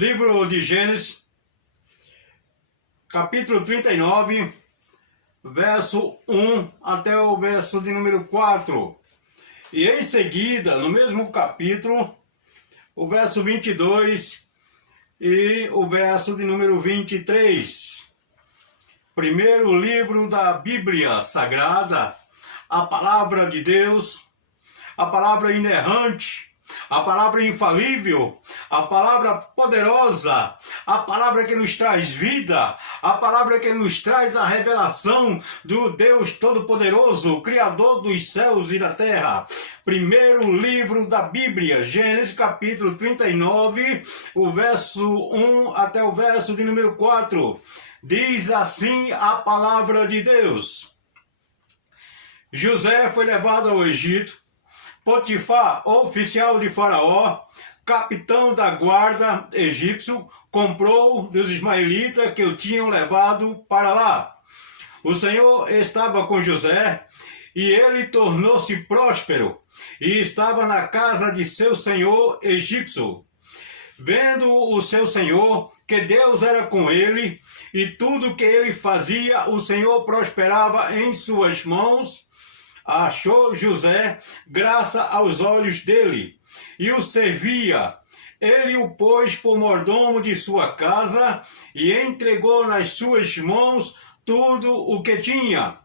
Livro de Gênesis, capítulo 39, verso 1 até o verso de número 4. E em seguida, no mesmo capítulo, o verso 22 e o verso de número 23. Primeiro livro da Bíblia Sagrada, a palavra de Deus, a palavra inerrante, a palavra infalível, a palavra poderosa, a palavra que nos traz vida, a palavra que nos traz a revelação do Deus Todo-Poderoso, Criador dos céus e da terra. Primeiro livro da Bíblia, Gênesis capítulo 39, o verso 1 até o verso de número 4. Diz assim a palavra de Deus: José foi levado ao Egito. Potifar, oficial de Faraó, capitão da guarda egípcio, comprou dos ismaelitas que o tinham levado para lá. O Senhor estava com José, e ele tornou-se próspero, e estava na casa de seu senhor egípcio. Vendo o seu senhor que Deus era com ele, e tudo que ele fazia, o Senhor prosperava em suas mãos, achou José graça aos olhos dele, e o servia. Ele o pôs por mordomo de sua casa, e entregou nas suas mãos tudo o que tinha.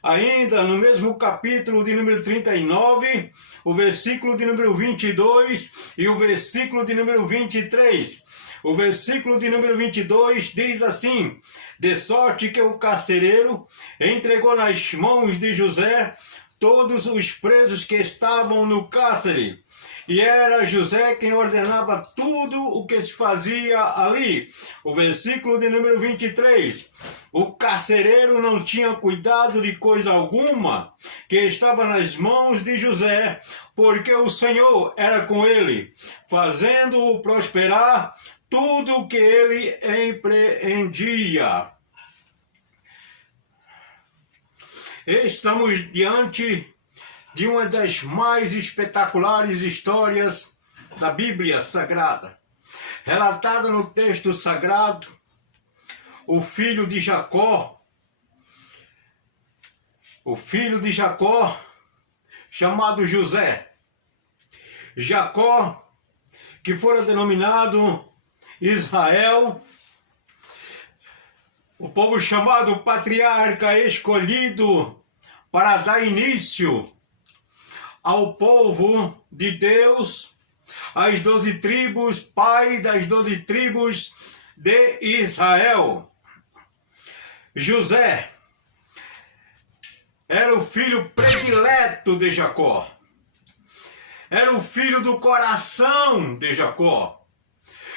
Ainda no mesmo capítulo de número 39, o versículo de número 22 e o versículo de número 23. O versículo de número 22 diz assim: de sorte que o carcereiro entregou nas mãos de José todos os presos que estavam no cárcere, e era José quem ordenava tudo o que se fazia ali. O versículo de número 23. O carcereiro não tinha cuidado de coisa alguma que estava nas mãos de José, porque o Senhor era com ele, fazendo-o prosperar tudo o que ele empreendia. Estamos diante de uma das mais espetaculares histórias da Bíblia Sagrada. Relatada no texto sagrado, o filho de Jacó, chamado José. Jacó, que fora denominado Israel, o povo chamado patriarca escolhido para dar início ao povo de Deus, as 12 tribos, pai das 12 tribos de Israel. José era o filho predileto de Jacó, era o filho do coração de Jacó.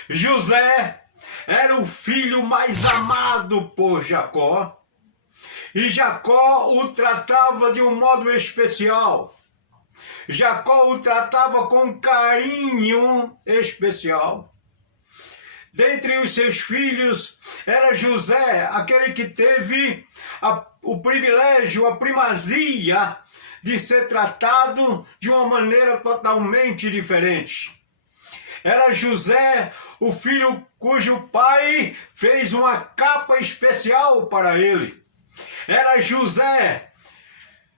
José era o filho mais amado por Jacó, e Jacó o tratava de um modo especial. Jacó o tratava com carinho especial. Dentre os seus filhos, era José aquele que teve o privilégio, a primazia de ser tratado de uma maneira totalmente diferente. Era José o filho cujo pai fez uma capa especial para ele. Era José,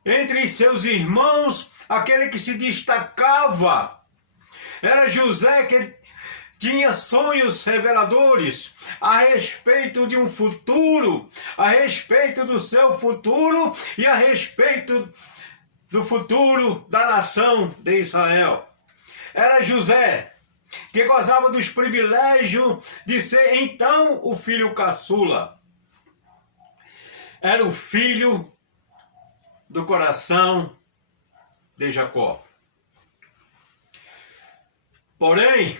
entre seus irmãos, aquele que se destacava. Era José que tinha sonhos reveladores a respeito de um futuro, a respeito do seu futuro e a respeito do futuro da nação de Israel. Era José que gozava dos privilégios de ser então o filho caçula. Era o filho do coração de Jacó. Porém,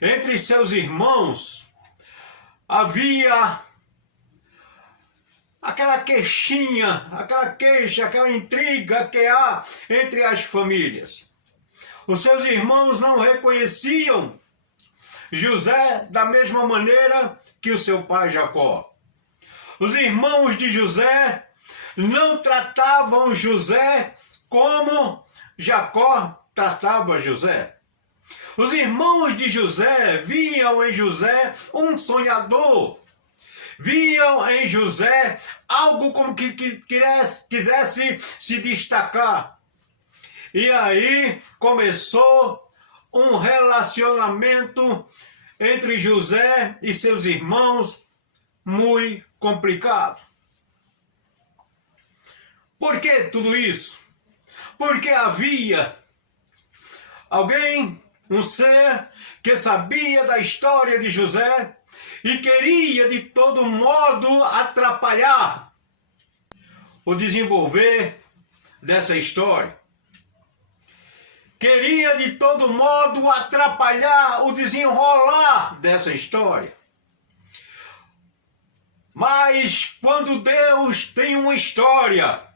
entre seus irmãos havia aquela queixinha, aquela queixa, aquela intriga que há entre as famílias. Os seus irmãos não reconheciam José da mesma maneira que o seu pai Jacó. Os irmãos de José não tratavam José como Jacó tratava José. Os irmãos de José viam em José um sonhador. Viam em José algo como que quisesse se destacar. E aí começou um relacionamento entre José e seus irmãos muito complicado. Por que tudo isso? Porque havia alguém, um ser, que sabia da história de José e queria de todo modo atrapalhar o desenvolver dessa história. Queria de todo modo atrapalhar o desenrolar dessa história. Mas quando Deus tem uma história,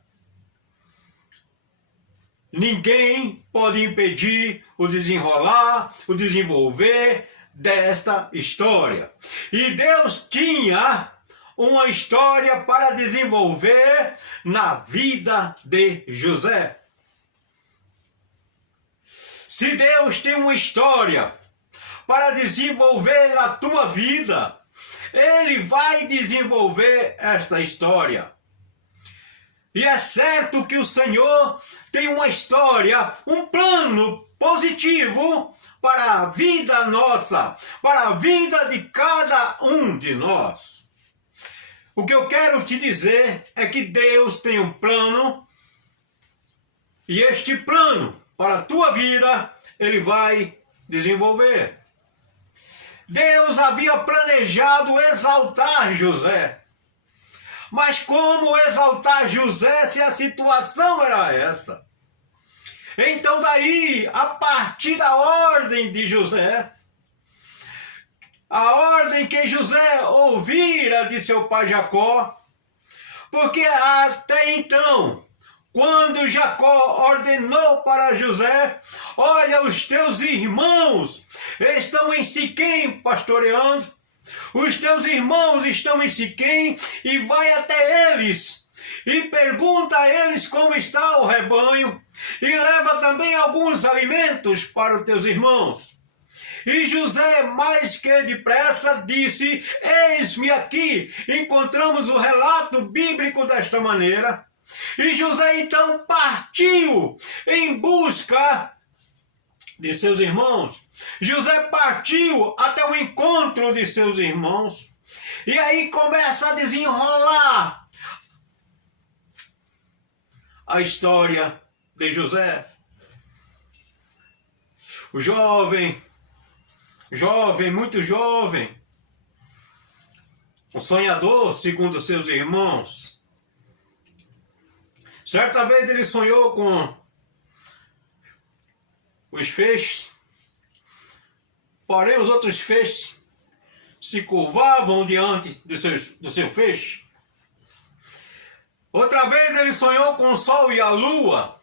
ninguém pode impedir o desenrolar, o desenvolver desta história. E Deus tinha uma história para desenvolver na vida de José. Se Deus tem uma história para desenvolver na tua vida, Ele vai desenvolver esta história. E é certo que o Senhor tem uma história, um plano positivo para a vida nossa, para a vida de cada um de nós. O que eu quero te dizer é que Deus tem um plano, e este plano para a tua vida, Ele vai desenvolver. Deus havia planejado exaltar José. Mas como exaltar José se a situação era esta? Então daí, a partir da ordem de José, a ordem que José ouvira de seu pai Jacó, porque até então, quando Jacó ordenou para José, olha, os teus irmãos estão em Siquém pastoreando, os teus irmãos estão em Siquém, e vai até eles e pergunta a eles como está o rebanho, e leva também alguns alimentos para os teus irmãos. E José, mais que depressa, disse: eis-me aqui. Encontramos o relato bíblico desta maneira. E José então partiu em busca de seus irmãos. José partiu até o encontro de seus irmãos. E aí começa a desenrolar a história de José. O jovem, muito jovem, um sonhador, segundo seus irmãos. Certa vez ele sonhou com os feixes, porém os outros feixes se curvavam diante do seu feixe. Outra vez ele sonhou com o sol e a lua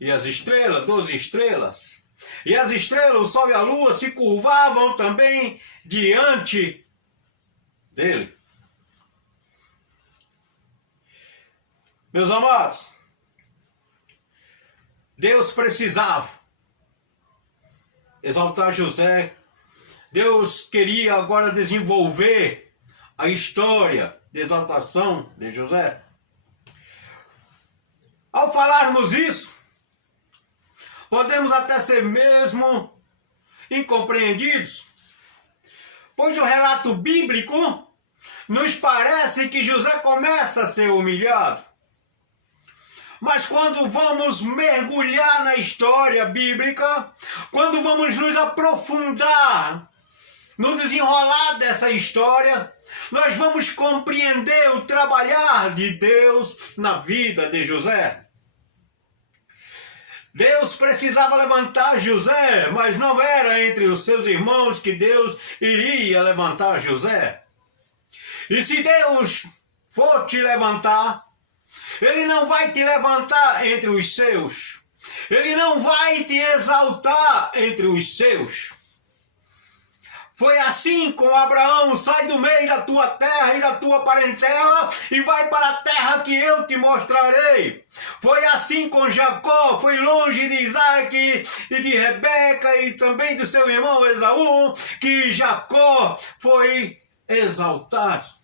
e as estrelas, 12 estrelas. E as estrelas, o sol e a lua se curvavam também diante dele. Meus amados, Deus precisava exaltar José. Deus queria agora desenvolver a história de exaltação de José. Ao falarmos isso, podemos até ser mesmo incompreendidos, pois o relato bíblico nos parece que José começa a ser humilhado. Mas quando vamos mergulhar na história bíblica, quando vamos nos aprofundar no desenrolar dessa história, nós vamos compreender o trabalhar de Deus na vida de José. Deus precisava levantar José, mas não era entre os seus irmãos que Deus iria levantar José. E se Deus for te levantar, Ele não vai te levantar entre os seus. Ele não vai te exaltar entre os seus. Foi assim com Abraão: sai do meio da tua terra e da tua parentela e vai para a terra que eu te mostrarei. Foi assim com Jacó: foi longe de Isaac e de Rebeca e também do seu irmão Esaú, que Jacó foi exaltado.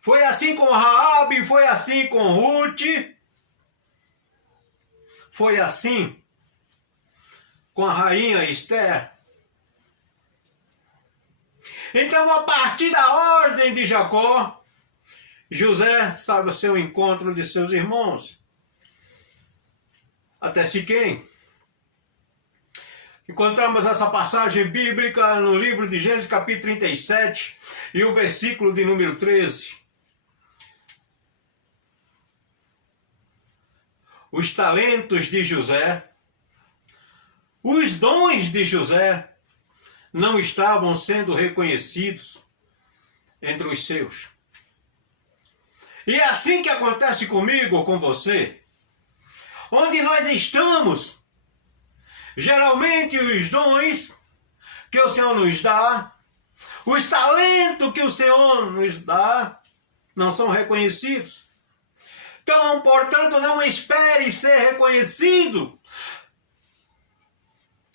Foi assim com Raabe, foi assim com Ruth, foi assim com a rainha Esther. Então, a partir da ordem de Jacó, José sai ao seu encontro de seus irmãos, até Siquém. Encontramos essa passagem bíblica no livro de Gênesis, capítulo 37, e o versículo de número 13. Os talentos de José, os dons de José, não estavam sendo reconhecidos entre os seus. E é assim que acontece comigo ou com você. Onde nós estamos, geralmente os dons que o Senhor nos dá, os talentos que o Senhor nos dá, não são reconhecidos. Então, portanto, não espere ser reconhecido.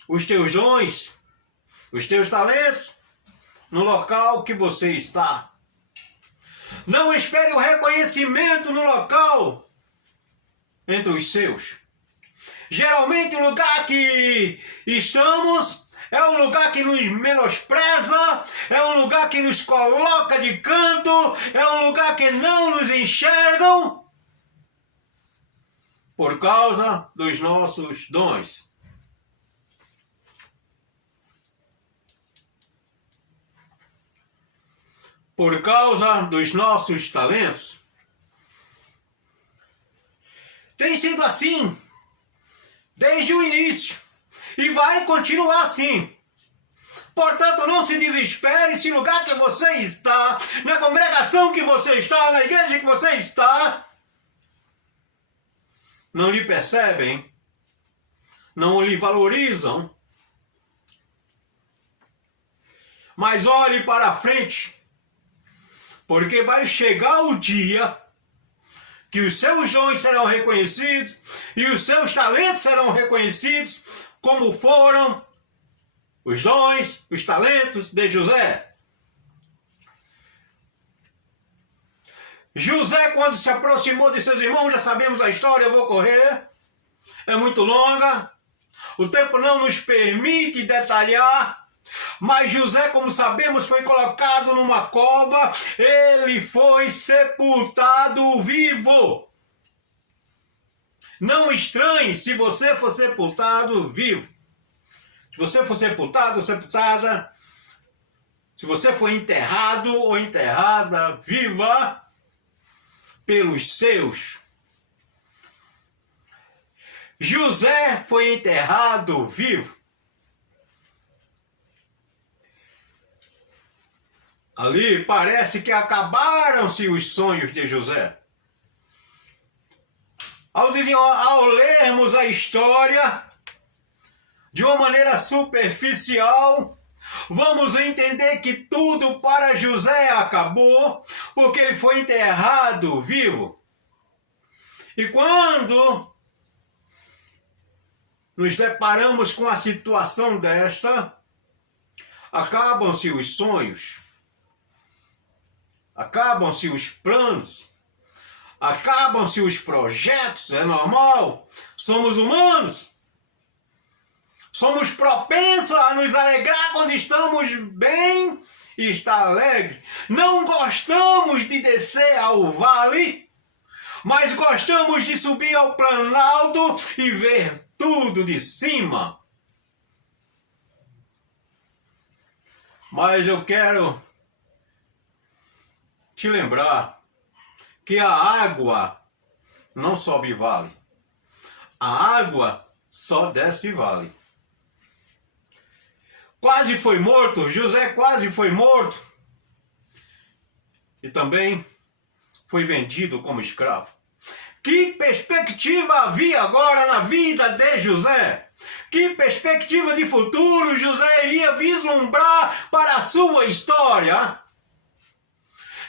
Os teus dons, os teus talentos, no local que você está. Não espere o reconhecimento no local entre os seus. Geralmente o lugar que estamos é um lugar que nos menospreza, é um lugar que nos coloca de canto, é um lugar que não nos enxergam por causa dos nossos dons. Por causa dos nossos talentos. Tem sido assim desde o início e vai continuar assim. Portanto, não se desespere se no lugar que você está, na congregação que você está, na igreja que você está, não lhe percebem, não lhe valorizam. Mas olhe para frente, porque vai chegar o dia que os seus dons serão reconhecidos e os seus talentos serão reconhecidos, como foram os dons, os talentos de José. José, quando se aproximou de seus irmãos, já sabemos a história, eu vou correr, é muito longa, o tempo não nos permite detalhar. Mas José, como sabemos, foi colocado numa cova, ele foi sepultado vivo. Não estranhe se você for sepultado vivo. Se você for sepultado ou sepultada, se você for enterrado ou enterrada viva pelos seus. José foi enterrado vivo. Ali parece que acabaram-se os sonhos de José. Ao lermos a história de uma maneira superficial, vamos entender que tudo para José acabou, porque ele foi enterrado vivo. E quando nos deparamos com a situação desta, acabam-se os sonhos. Acabam-se os planos, acabam-se os projetos, é normal, somos humanos, somos propensos a nos alegrar quando estamos bem e estar alegre. Não gostamos de descer ao vale, mas gostamos de subir ao planalto e ver tudo de cima. Mas eu quero te lembrar que a água não sobe vale. A água só desce vale. Quase foi morto, José quase foi morto. E também foi vendido como escravo. Que perspectiva havia agora na vida de José? Que perspectiva de futuro José iria vislumbrar para a sua história?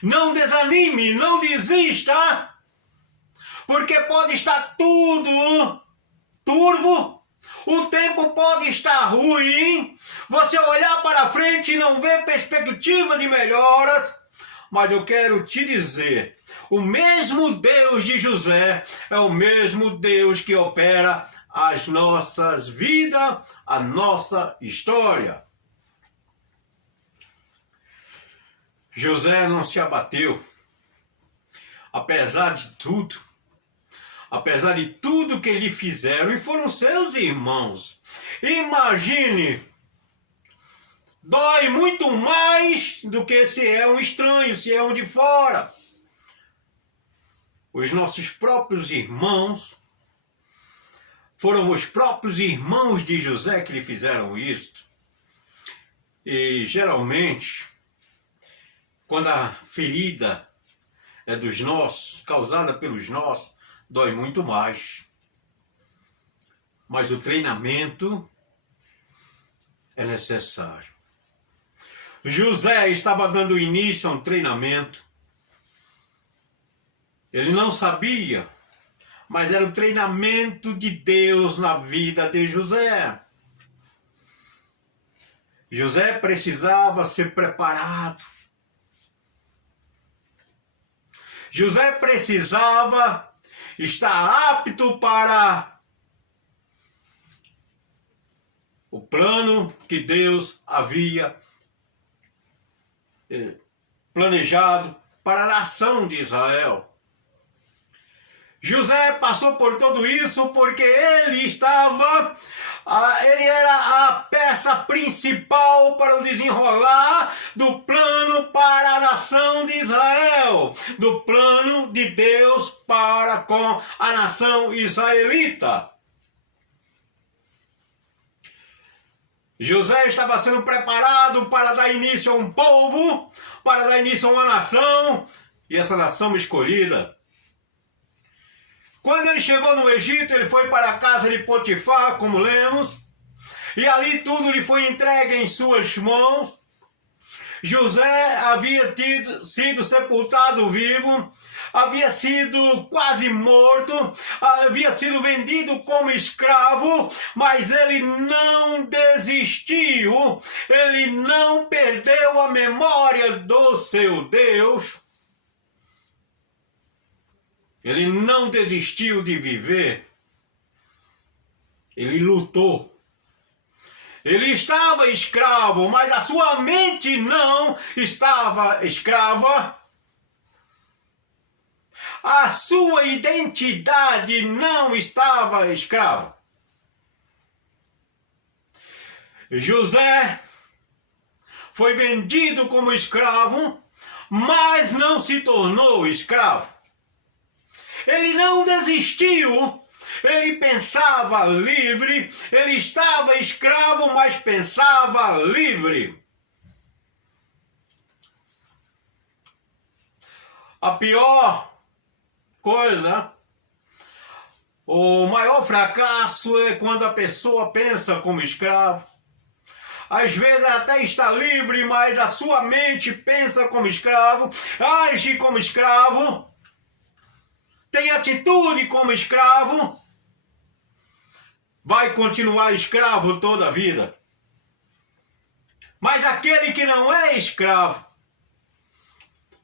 Não desanime, não desista, porque pode estar tudo turvo, o tempo pode estar ruim, você olhar para frente e não ver perspectiva de melhoras, mas eu quero te dizer, o mesmo Deus de José é o mesmo Deus que opera as nossas vidas, a nossa história. José não se abateu, apesar de tudo que lhe fizeram, e foram seus irmãos. Imagine, dói muito mais do que se é um estranho, se é um de fora. Os nossos próprios irmãos, foram os próprios irmãos de José que lhe fizeram isto. E geralmente, quando a ferida é dos nossos, causada pelos nossos, dói muito mais. Mas o treinamento é necessário. José estava dando início a um treinamento. Ele não sabia, mas era o treinamento de Deus na vida de José. José precisava ser preparado. José precisava estar apto para o plano que Deus havia planejado para a nação de Israel. José passou por tudo isso porque ele era a peça principal para o desenrolar do plano para a nação de Israel, do plano de Deus para com a nação israelita. José estava sendo preparado para dar início a um povo, para dar início a uma nação, e essa nação escolhida. Quando ele chegou no Egito, ele foi para a casa de Potifar, como lemos, e ali tudo lhe foi entregue em suas mãos. José havia sido sepultado vivo, havia sido quase morto, havia sido vendido como escravo, mas ele não desistiu, ele não perdeu a memória do seu Deus. Ele não desistiu de viver, ele lutou. Ele estava escravo, mas a sua mente não estava escrava. A sua identidade não estava escrava. José foi vendido como escravo, mas não se tornou escravo. Ele não desistiu, ele pensava livre, ele estava escravo, mas pensava livre. A pior coisa, o maior fracasso é quando a pessoa pensa como escravo. Às vezes até está livre, mas a sua mente pensa como escravo, age como escravo, tem atitude como escravo, vai continuar escravo toda a vida. Mas aquele que não é escravo,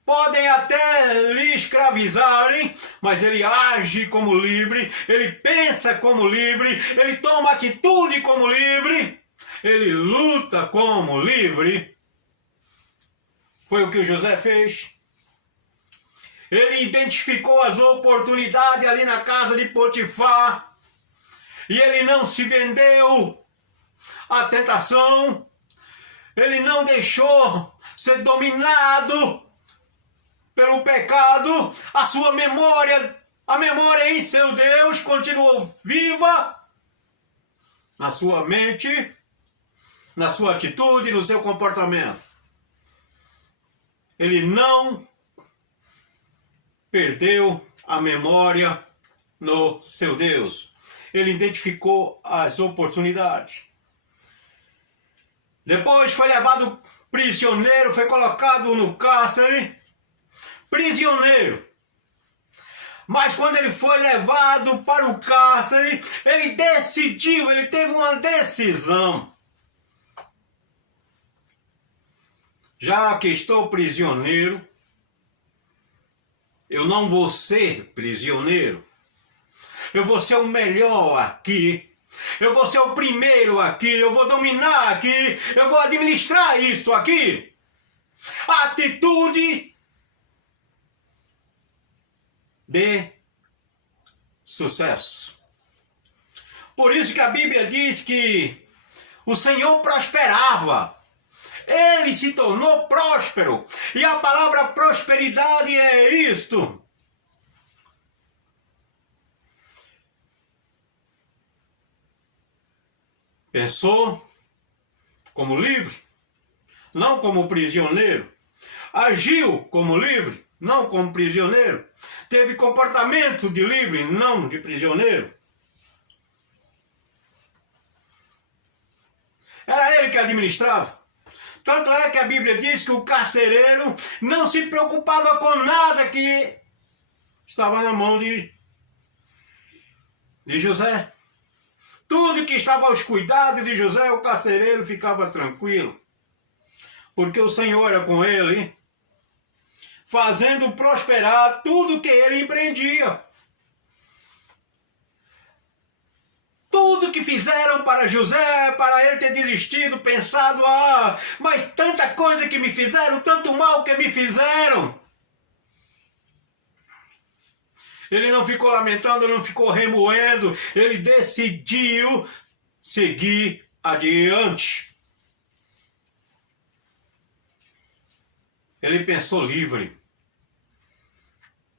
podem até lhe escravizarem, mas ele age como livre, ele pensa como livre, ele toma atitude como livre, ele luta como livre. Foi o que o José fez. Ele identificou as oportunidades ali na casa de Potifar, e ele não se vendeu à tentação, ele não deixou ser dominado pelo pecado, a sua memória, a memória em seu Deus continuou viva na sua mente, na sua atitude, no seu comportamento. Ele não perdeu a memória no seu Deus. ele identificou as oportunidades. Depois foi levado prisioneiro, foi colocado no cárcere, prisioneiro. Mas quando ele foi levado para o cárcere, ele decidiu, ele teve uma decisão. Já que estou prisioneiro, eu não vou ser prisioneiro. Eu vou ser o melhor aqui. Eu vou ser o primeiro aqui. Eu vou dominar aqui. Eu vou administrar isto aqui. Atitude de sucesso. Por isso que a Bíblia diz que o Senhor prosperava. Ele se tornou próspero. E a palavra prosperidade é isto. Pensou como livre, não como prisioneiro. Agiu como livre, não como prisioneiro. Teve comportamento de livre, não de prisioneiro. Era ele que administrava. Tanto é que a Bíblia diz que o carcereiro não se preocupava com nada que estava na mão de José. Tudo que estava aos cuidados de José, o carcereiro ficava tranquilo. Porque o Senhor era com ele, fazendo prosperar tudo que ele empreendia. Tudo que fizeram para José, para ele ter desistido, pensado, mas tanta coisa que me fizeram, tanto mal que me fizeram. Ele não ficou lamentando, não ficou remoendo, ele decidiu seguir adiante. Ele pensou livre.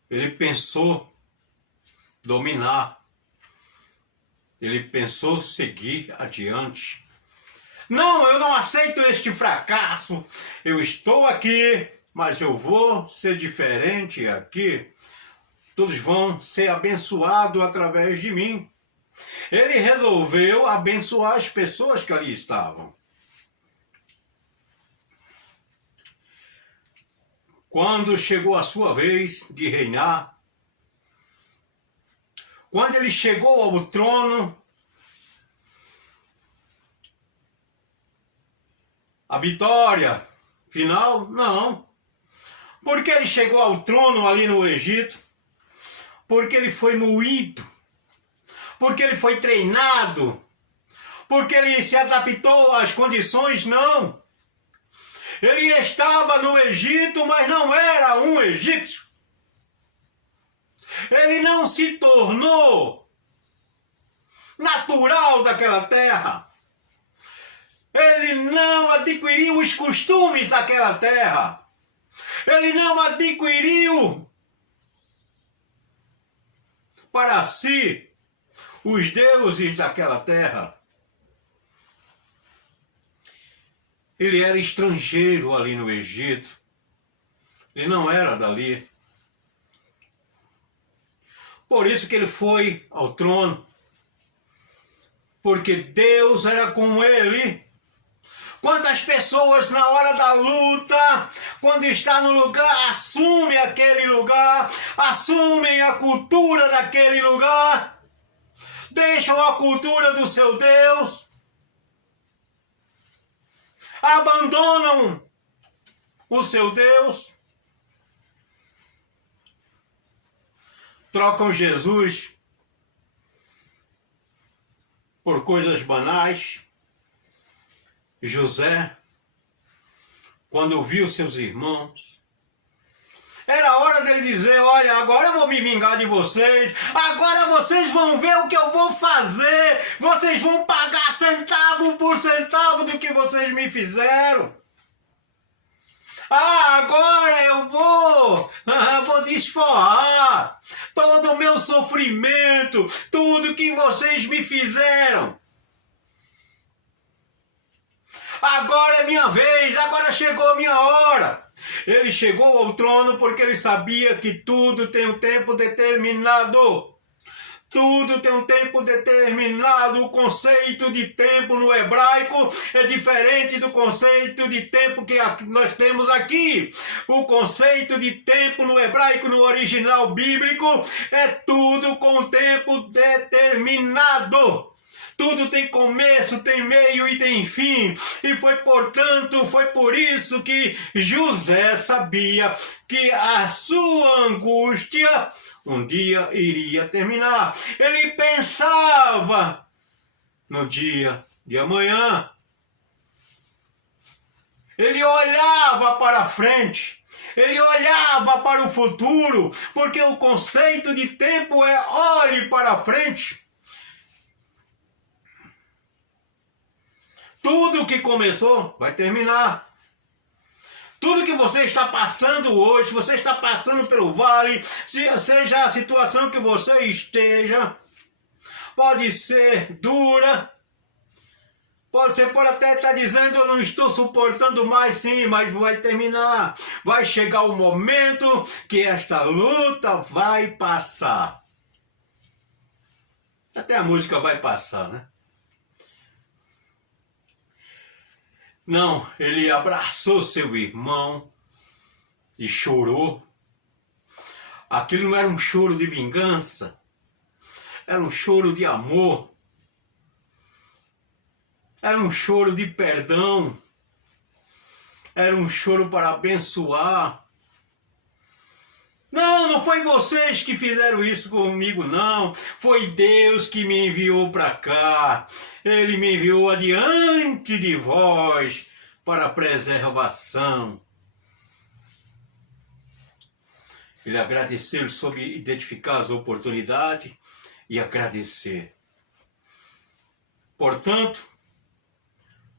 Ele pensou dominar. Ele pensou seguir adiante. Não, eu não aceito este fracasso. Eu estou aqui, mas eu vou ser diferente aqui. Todos vão ser abençoados através de mim. Ele resolveu abençoar as pessoas que ali estavam. Quando chegou a sua vez de reinar, quando ele chegou ao trono, a vitória final, não. Porque ele chegou ao trono ali no Egito, porque ele foi moído, porque ele foi treinado, porque ele se adaptou às condições, não. Ele estava no Egito, mas não era um egípcio. Ele não se tornou natural daquela terra. Ele não adquiriu os costumes daquela terra. Ele não adquiriu para si os deuses daquela terra. Ele era estrangeiro ali no Egito. Ele não era dali. Por isso que ele foi ao trono. Porque Deus era com ele. Quantas pessoas na hora da luta, quando está no lugar, assumem aquele lugar, assumem a cultura daquele lugar, deixam a cultura do seu Deus, abandonam o seu Deus, trocam Jesus por coisas banais. José, quando viu seus irmãos, era hora dele dizer, olha, agora eu vou me vingar de vocês, agora vocês vão ver o que eu vou fazer, vocês vão pagar centavo por centavo do que vocês me fizeram. Agora eu vou desforrar todo o meu sofrimento, tudo que vocês me fizeram. Agora é minha vez, agora chegou a minha hora. Ele chegou ao trono porque ele sabia que tudo tem um tempo determinado. Tudo tem um tempo determinado. O conceito de tempo no hebraico é diferente do conceito de tempo que nós temos aqui. O conceito de tempo no hebraico, no original bíblico, é tudo com tempo determinado. Tudo tem começo, tem meio e tem fim. E foi por isso que José sabia que a sua angústia um dia iria terminar. Ele pensava no dia de amanhã. Ele olhava para frente. Ele olhava para o futuro, porque o conceito de tempo é olhe para frente. Tudo que começou vai terminar. Tudo que você está passando hoje, você está passando pelo vale, seja a situação que você esteja, pode ser dura, pode até estar dizendo eu não estou suportando mais, sim, mas vai terminar. Vai chegar o momento que esta luta vai passar. Até a música vai passar, né? Não, ele abraçou seu irmão e chorou. Aquilo não era um choro de vingança, era um choro de amor, era um choro de perdão, era um choro para abençoar. Não foi vocês que fizeram isso comigo, não. Foi Deus que me enviou para cá. Ele me enviou adiante de vós para preservação. Ele agradeceu sobre identificar as oportunidades e agradecer. Portanto,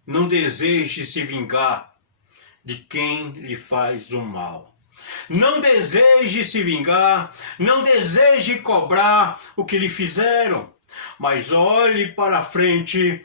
não deseje se vingar de quem lhe faz o mal. Não deseje se vingar, não deseje cobrar o que lhe fizeram, mas olhe para frente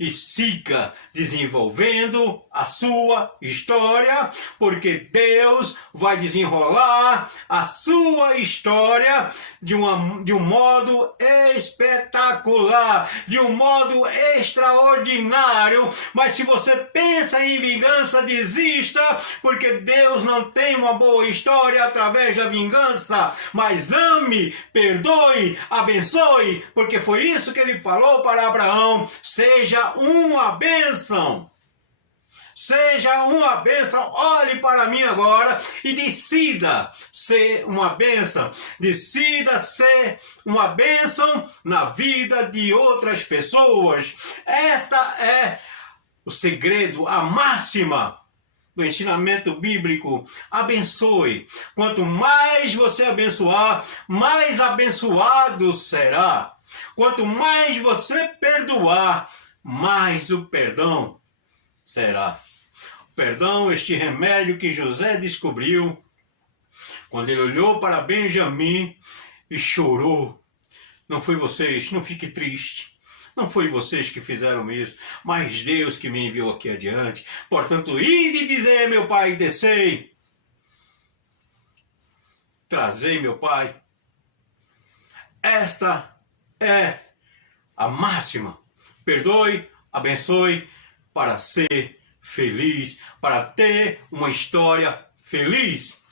e siga desenvolvendo a sua história, porque Deus vai desenrolar a sua história de um modo espetacular, de um modo extraordinário. Mas se você pensa em vingança, desista, porque Deus não tem uma boa história através da vingança, mas ame, perdoe, abençoe, porque foi isso que ele falou para Abraão: seja uma bênção. Seja uma bênção. Olhe para mim agora e decida ser uma bênção. Decida ser uma bênção na vida de outras pessoas. Esta é o segredo, a máxima do ensinamento bíblico. Abençoe. Quanto mais você abençoar, mais abençoado será. Quanto mais você perdoar, mais o perdão será. O perdão, este remédio que José descobriu quando ele olhou para Benjamim e chorou. Não foi vocês, não fique triste. Não foi vocês que fizeram isso, mas Deus que me enviou aqui adiante. Portanto, ide e dizei, meu pai, descei. Trazei, meu pai. Esta é a máxima. Perdoe, abençoe, para ser feliz, para ter uma história feliz.